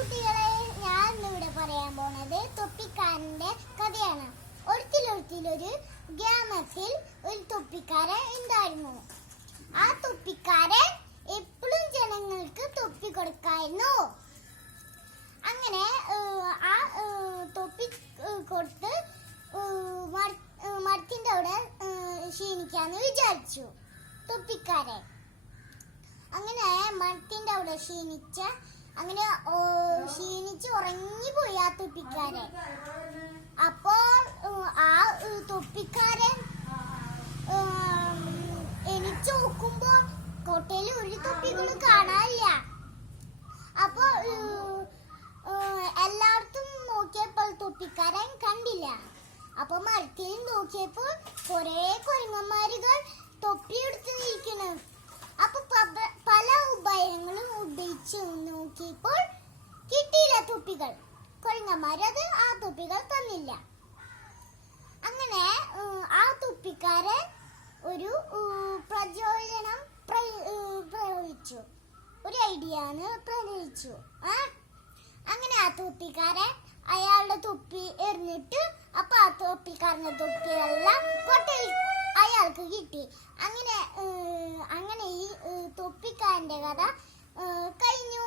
കുട്ടികളെ, ഞാൻ ഇന്നിവിടെ പറയാൻ പോണത് തൊപ്പിക്കാരന്റെ കഥയാണ്. ഒരിക്കലൊരു ഗ്രാമത്തിൽ ഒരു തൊപ്പിക്കാരൻ ഉണ്ടായിരുന്നു. ആ തൊപ്പിക്കാരൻ എപ്പോഴും ജനങ്ങൾക്ക് തൊപ്പി കൊടുക്കായിരുന്നു. അങ്ങനെ ആ തൊപ്പി കൊടുത്ത് മരത്തിന്റെ അവിടെ ക്ഷീണിക്കാന്ന് വിചാരിച്ചു തൊപ്പിക്കാരൻ. അങ്ങനെ മരത്തിന്റെ അവിടെ ക്ഷീണിച്ച് ഉറങ്ങിപ്പോയി ആ തൊപ്പിക്കാരൻ. അപ്പോൾ ആ തൊപ്പിക്കാരൻ എണീച്ച് നോക്കുമ്പോ കോട്ടയിൽ ഒരു തൊപ്പികളും കാണാനില്ല. അപ്പൊ എല്ലായിടത്തും നോക്കിയപ്പോൾ തൊപ്പിക്കാരൻ കണ്ടില്ല. അപ്പൊ മരത്തിൽ നോക്കിയപ്പോൾ കുറെ കുരങ്ങന്മാരുകൾ തൊപ്പിയെടുത്ത് നിൽക്കുന്നു. അപ്പൊ പല ഉപായങ്ങളും ഉപയോഗിച്ച് നോക്കിയപ്പോൾ കിട്ടിയില്ല തൊപ്പികൾ. കുരങ്ങന്മാരത് ആ തൊപ്പികൾ തന്നില്ല. അങ്ങനെ ആ തൊപ്പിക്കാരൻ ഒരു പ്രചോദനം പ്രയോഗിച്ചു, ഒരു പ്രയോഗിച്ചു. അങ്ങനെ ആ തൊപ്പിക്കാരൻ അയാളുടെ തൊപ്പി എറിഞ്ഞിട്ട് അപ്പൊ ആ തൊപ്പിക്കാരന്റെ തൊപ്പിയെല്ലാം കൊട്ടയിൽ അയാൾക്ക് കിട്ടി. അങ്ങനെ ഈ തൊപ്പിക്കാരന്റെ കഥ കഴിഞ്ഞു.